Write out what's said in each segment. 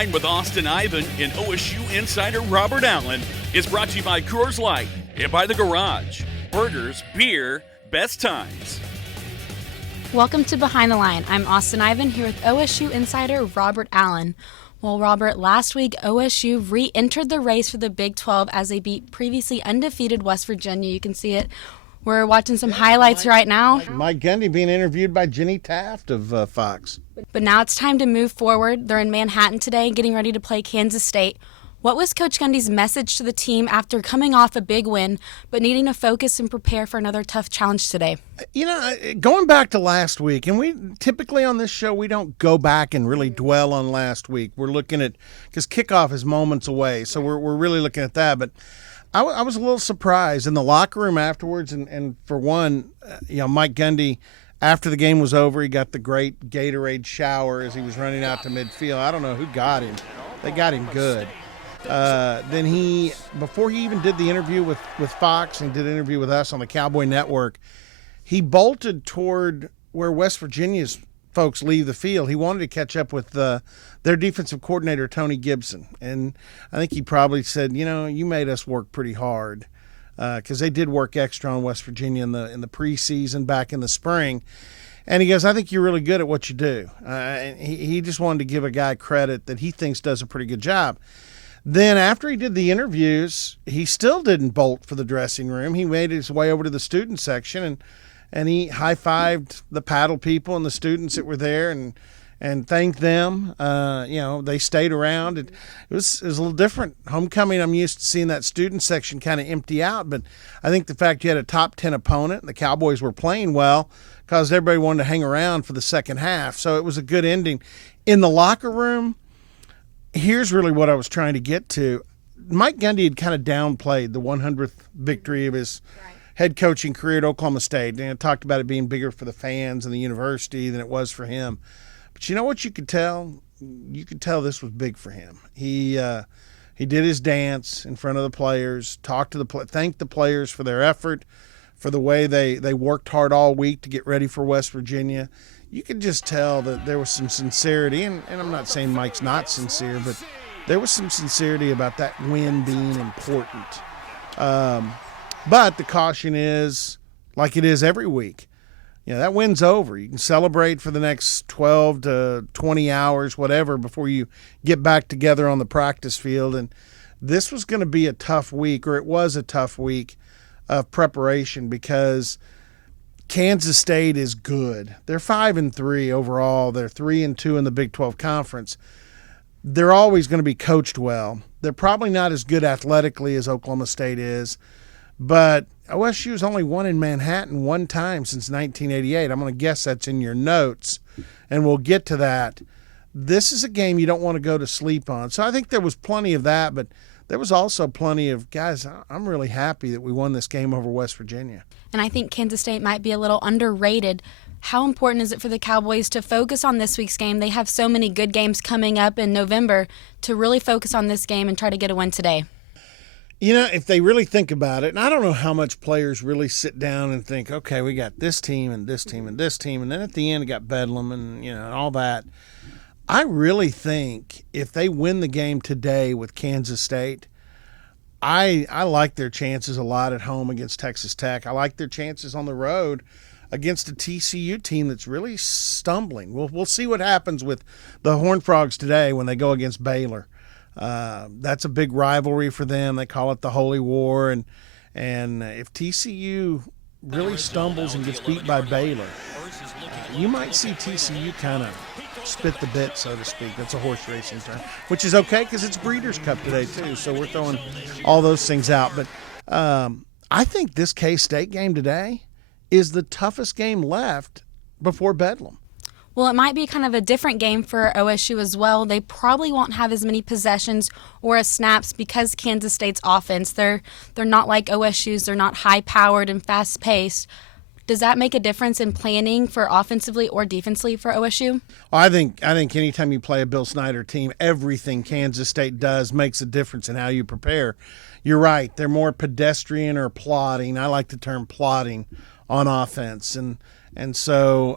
Line with Austin Ivan and OSU insider Robert Allen is brought to you by Coors Light and by The Garage. Burgers, beer, best times. Welcome to Behind the Line. I'm Austin Ivan here with OSU insider Robert Allen. Well, Robert, last week OSU re-entered the race for the Big 12 as they beat previously undefeated West Virginia. You can see it. We're watching some highlights right now. Mike Gundy being interviewed by Jenny Taft of Fox. But now it's time to move forward. They're in Manhattan today getting ready to play Kansas State. What was Coach Gundy's message to the team after coming off a big win but needing to focus and prepare for another tough challenge today? You know, going back to last week, and we typically on this show, we don't go back and really dwell on last week. We're looking at, because kickoff is moments away, so we're really looking at that. But I was a little surprised in the locker room afterwards, and for one, Mike Gundy, after the game was over, he got the great Gatorade shower as he was running out to midfield. I don't know who got him. They got him good. Then before he even did the interview with Fox and did an interview with us on the Cowboy Network, he bolted toward where West Virginia's folks leave the field. He wanted to catch up with their defensive coordinator, Tony Gibson. And I think he probably said, you made us work pretty hard, because they did work extra on West Virginia in the preseason back in the spring. And he goes, I think you're really good at what you do. And he just wanted to give a guy credit that he thinks does a pretty good job. Then after he did the interviews, he still didn't bolt for the dressing room. He made his way over to the student section and he high-fived the paddle people and the students that were there and thanked them. They stayed around. It was a little different. Homecoming, I'm used to seeing that student section kind of empty out, but I think the fact you had a top 10 opponent and the Cowboys were playing well caused everybody wanted to hang around for the second half. So it was a good ending. In the locker room, here's really what I was trying to get to. Mike Gundy had kind of downplayed the 100th victory of his head coaching career at Oklahoma State. And talked about it being bigger for the fans and the university than it was for him. But you know what you could tell? You could tell this was big for him. He did his dance in front of the players, thanked the players for their effort, for the way they worked hard all week to get ready for West Virginia. You could just tell that there was some sincerity, and I'm not saying Mike's not sincere, but there was some sincerity about that win being important. But the caution is, like it is every week, that win's over. You can celebrate for the next 12 to 20 hours, whatever, before you get back together on the practice field. And this was going to be a tough week, or it was a tough week of preparation, because Kansas State is good. They're 5-3 overall. They're 3-2 in the Big 12 Conference. They're always going to be coached well. They're probably not as good athletically as Oklahoma State is, but OSU's only won in Manhattan one time since 1988. I'm going to guess that's in your notes, and we'll get to that. This is a game you don't want to go to sleep on. So I think there was plenty of that, but there was also plenty of, guys, I'm really happy that we won this game over West Virginia. And I think Kansas State might be a little underrated. How important is it for the Cowboys to focus on this week's game? They have so many good games coming up in November, to really focus on this game and try to get a win today. If they really think about it, and I don't know how much players really sit down and think, okay, we got this team and this team and this team, and then at the end it got Bedlam and, and all that. I really think if they win the game today with Kansas State, I like their chances a lot at home against Texas Tech. I like their chances on the road against a TCU team that's really stumbling. We'll see what happens with the Horned Frogs today when they go against Baylor. That's a big rivalry for them. They call it the Holy War, and if TCU really stumbles and gets beat by Baylor, you might see TCU kind of spit the bit, so to speak. That's a horse racing term, which is okay because it's Breeders' Cup today too, so we're throwing all those things out. But I think this K-State game today is the toughest game left before Bedlam. Well, it might be kind of a different game for OSU as well. They probably won't have as many possessions or as snaps because Kansas State's offense, they're not like OSU's. They're not high-powered and fast-paced. Does that make a difference in planning for offensively or defensively for OSU? I think anytime you play a Bill Snyder team, everything Kansas State does makes a difference in how you prepare. You're right. They're more pedestrian or plodding. I like the term plodding on offense. And so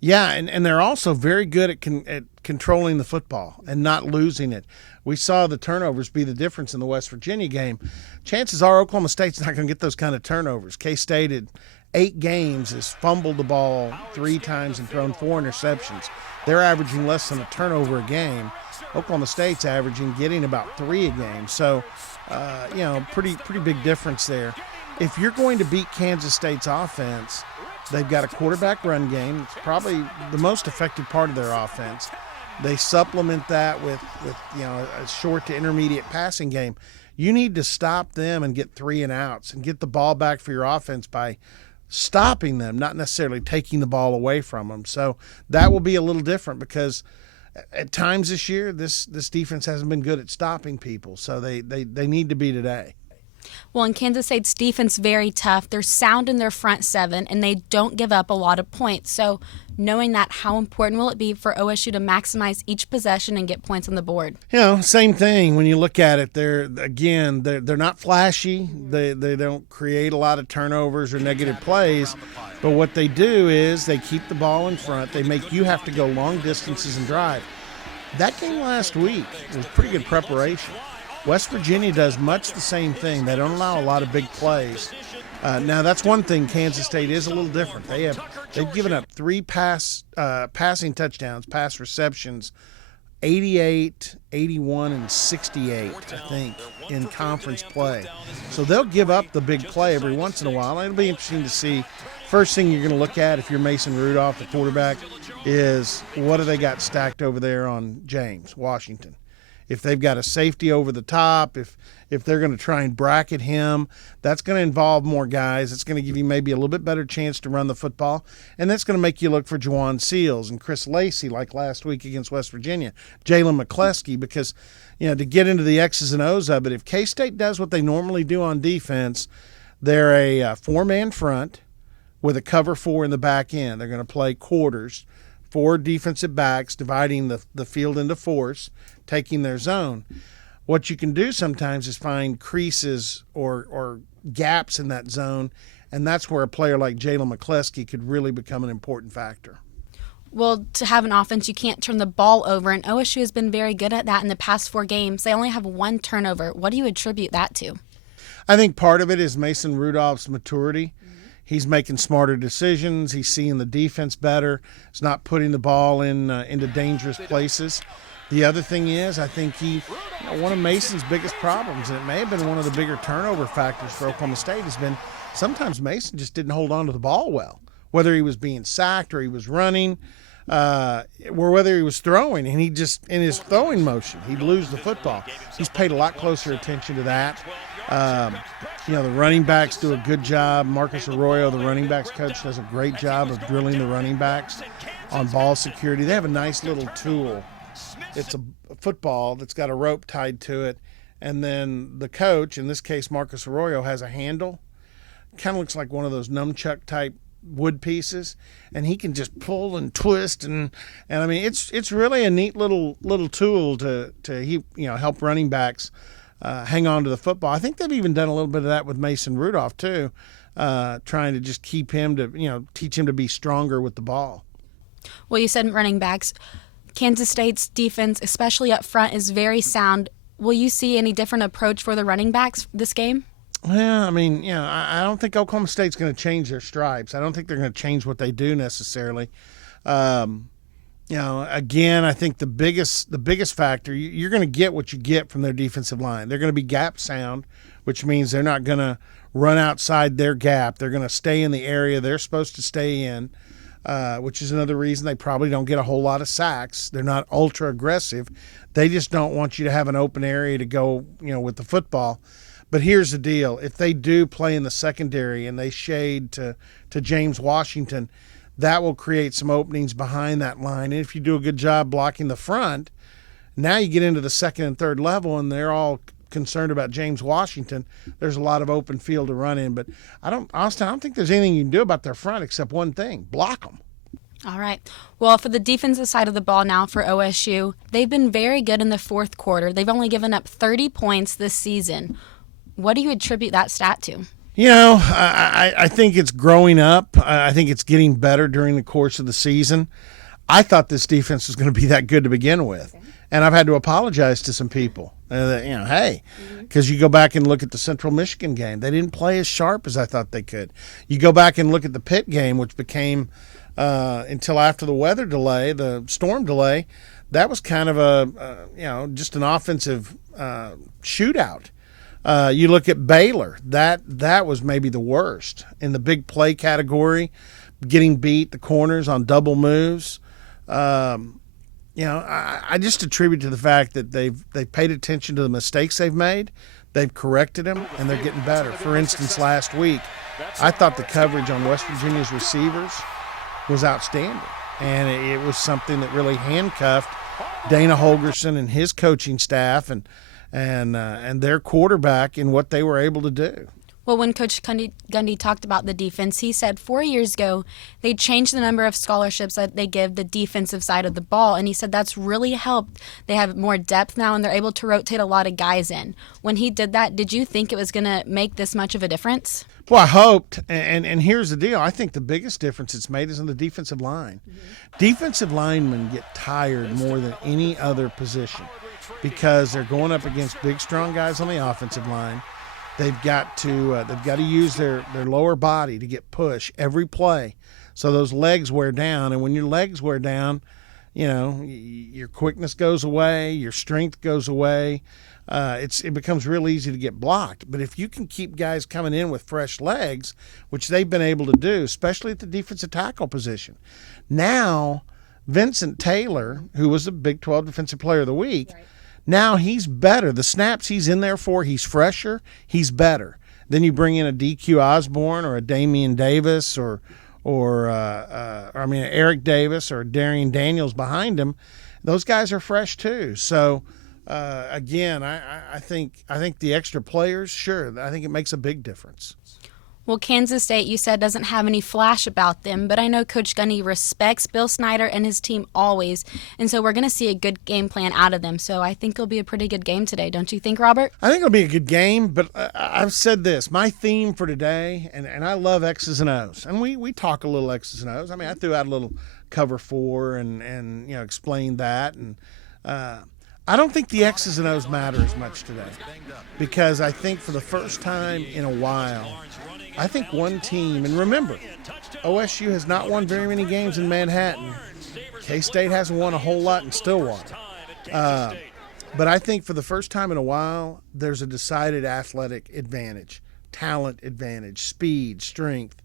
Yeah, and they're also very good at controlling the football and not losing it. We saw the turnovers be the difference in the West Virginia game. Chances are Oklahoma State's not going to get those kind of turnovers. K-State had 8 games has fumbled the ball 3 times and thrown 4 interceptions. They're averaging less than a turnover a game. Oklahoma State's averaging getting about 3 a game. So, pretty big difference there. If you're going to beat Kansas State's offense, they've got a quarterback run game. It's probably the most effective part of their offense. They supplement that with a short to intermediate passing game. You need to stop them and get 3 and outs and get the ball back for your offense by stopping them, not necessarily taking the ball away from them. So that will be a little different because at times this year, this defense hasn't been good at stopping people. So they need to be today. Well, in Kansas State's defense, very tough. They're sound in their front 7, and they don't give up a lot of points. So knowing that, how important will it be for OSU to maximize each possession and get points on the board? Same thing. When you look at it, they're not flashy. They don't create a lot of turnovers or negative plays. But what they do is they keep the ball in front. They make you have to go long distances and drive. That game last week was pretty good preparation. West Virginia does much the same thing. They don't allow a lot of big plays. Now, that's one thing. Kansas State is a little different. They've given up 3 passing touchdowns, pass receptions, 88, 81, and 68, I think, in conference play. So they'll give up the big play every once in a while. It'll be interesting to see. First thing you're going to look at if you're Mason Rudolph, the quarterback, is what do they got stacked over there on James Washington. If they've got a safety over the top, if they're going to try and bracket him, that's going to involve more guys. It's going to give you maybe a little bit better chance to run the football, and that's going to make you look for Juwan Seals and Chris Lacey like last week against West Virginia, Jalen McCleskey, because to get into the X's and O's of it, if K-State does what they normally do on defense, they're a 4-man front with a cover 4 in the back end. They're going to play quarters, 4 defensive backs, dividing the field into 4s, taking their zone. What you can do sometimes is find creases or gaps in that zone, and that's where a player like Jalen McCleskey could really become an important factor. Well, to have an offense, you can't turn the ball over, and OSU has been very good at that in the past 4 games. They only have 1 turnover. What do you attribute that to? I think part of it is Mason Rudolph's maturity. He's making smarter decisions. He's seeing the defense better. He's not putting the ball into dangerous places. The other thing is, I think one of Mason's biggest problems, and it may have been one of the bigger turnover factors for Oklahoma State, has been sometimes Mason just didn't hold on to the ball well, whether he was being sacked or he was running, or whether he was throwing, and he just, in his throwing motion, he'd lose the football. He's paid a lot closer attention to that. The running backs do a good job. Marcus Arroyo, the running backs coach, does a great job of drilling the running backs on ball security. They have a nice little tool. It's a football that's got a rope tied to it, and then the coach, in this case Marcus Arroyo, has a handle. Kind of looks like one of those nunchuck type wood pieces, and he can just pull and twist and I mean it's really a neat little tool to help running backs hang on to the football. I think they've even done a little bit of that with Mason Rudolph too, trying to just keep him to teach him to be stronger with the ball. Well, you said running backs. Kansas State's defense, especially up front, is very sound. Will you see any different approach for the running backs this game? Well, I don't think Oklahoma State's going to change their stripes. I don't think they're going to change what they do necessarily. Again, I think the biggest factor, you're going to get what you get from their defensive line. They're going to be gap sound, which means they're not going to run outside their gap. They're going to stay in the area they're supposed to stay in. Which is another reason they probably don't get a whole lot of sacks. They're not ultra aggressive. They just don't want you to have an open area to go, with the football. But here's the deal. If they do play in the secondary and they shade to James Washington, that will create some openings behind that line. And if you do a good job blocking the front, now you get into the second and third level and they're all concerned about James Washington. There's a lot of open field to run in, but I don't think there's anything you can do about their front except one thing: block them. All right. Well, for the defensive side of the ball now for OSU, they've been very good in the 4th quarter. They've only given up 30 points this season. What do you attribute that stat to? I think it's growing up. I think it's getting better during the course of the season. I thought this defense was going to be that good to begin with. And I've had to apologize to some people. Hey, because you go back and look at the Central Michigan game. They didn't play as sharp as I thought they could. You go back and look at the Pitt game, which became, until after the weather delay, the storm delay, that was kind of just an offensive shootout. You look at Baylor, that was maybe the worst in the big play category, getting beat, the corners on double moves. I just attribute to the fact that they've paid attention to the mistakes they've made, they've corrected them, and they're getting better. For instance, last week, I thought the coverage on West Virginia's receivers was outstanding, and it was something that really handcuffed Dana Holgerson and his coaching staff and their quarterback in what they were able to do. Well, when Coach Gundy talked about the defense, he said 4 years ago they changed the number of scholarships that they give the defensive side of the ball, and he said that's really helped. They have more depth now, and they're able to rotate a lot of guys in. When he did that, did you think it was going to make this much of a difference? Well, I hoped, and here's the deal. I think the biggest difference it's made is in the defensive line. Defensive linemen get tired more than any other position because they're going up against big, strong guys on the offensive line. They've got to use their lower body to get push every play, so those legs wear down. And when your legs wear down, your quickness goes away, your strength goes away. It becomes real easy to get blocked. But if you can keep guys coming in with fresh legs, which they've been able to do, especially at the defensive tackle position, now Vincent Taylor, who was the Big 12 Defensive Player of the Week. Right. Now he's better. The snaps he's in there for, he's fresher, he's better. Then you bring in a DQ Osborne or a Damian Davis or Eric Davis or Darian Daniels behind him. Those guys are fresh too. So again, I think the extra players, sure, I think it makes a big difference. Well, Kansas State, you said, doesn't have any flash about them, but I know Coach Gundy respects Bill Snyder and his team always, and so we're going to see a good game plan out of them. So I think it'll be a pretty good game today, don't you think, Robert? I think it'll be a good game, but I've said this. My theme for today, and I love X's and O's, and we talk a little X's and O's. I mean, I threw out a little cover 4 and explained that, and I don't think the X's and O's matter as much today because I think for the first time in a while, I think one team, and remember, OSU has not won very many games in Manhattan. K-State hasn't won a whole lot in Stillwater. But I think for the first time in a while, there's a decided athletic advantage, talent advantage, speed, strength,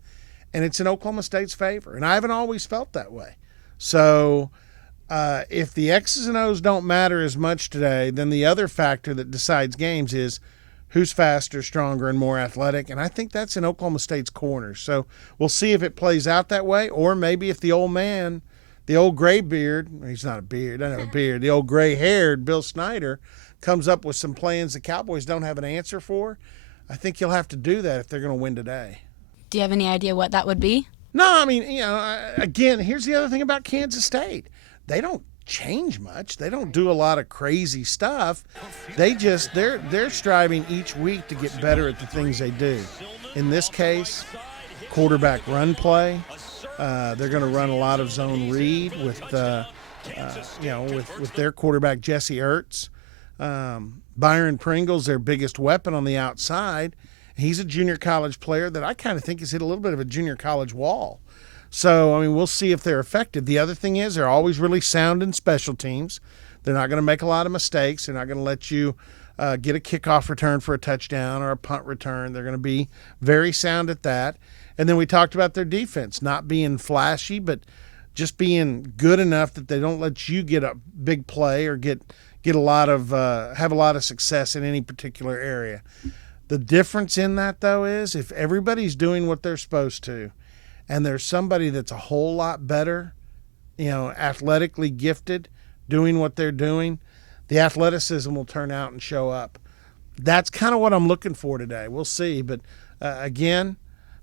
and it's in Oklahoma State's favor. And I haven't always felt that way. So if the X's and O's don't matter as much today, then the other factor that decides games is who's faster, stronger, and more athletic, and I think that's in Oklahoma State's corner. So we'll see if it plays out that way, or maybe if the old man, the old gray beard, he's not a beard, doesn't have a beard, the old gray-haired Bill Snyder comes up with some plans the Cowboys don't have an answer for. I think he'll have to do that if they're going to win today. Do you have any idea what that would be? No, I mean, again, here's the other thing about Kansas State. They don't change much. They don't do a lot of crazy stuff. They're striving each week to get better at the things they do. In this case, quarterback run play. They're going to run a lot of zone read with their quarterback Jesse Ertz. Byron Pringle's their biggest weapon on the outside. He's a junior college player that I kind of think has hit a little bit of a junior college wall. So, I mean, we'll see if they're effective. The other thing is they're always really sound in special teams. They're not going to make a lot of mistakes. They're not going to let you get a kickoff return for a touchdown or a punt return. They're going to be very sound at that. And then we talked about their defense, not being flashy, but just being good enough that they don't let you get a big play or get a lot of have a lot of success in any particular area. The difference in that, though, is if everybody's doing what they're supposed to, and there's somebody that's a whole lot better, athletically gifted, doing what they're doing, the athleticism will turn out and show up. That's kind of what I'm looking for today. We'll see. But, again,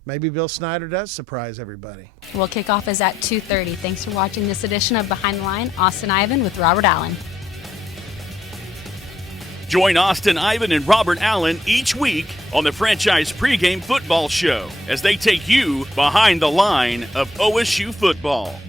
maybe Bill Snyder does surprise everybody. Well, kickoff is at 2:30. Thanks for watching this edition of Behind the Line. Austin Ivan with Robert Allen. Join Austin Ivan and Robert Allen each week on the Franchise Pregame Football Show as they take you behind the line of OSU football.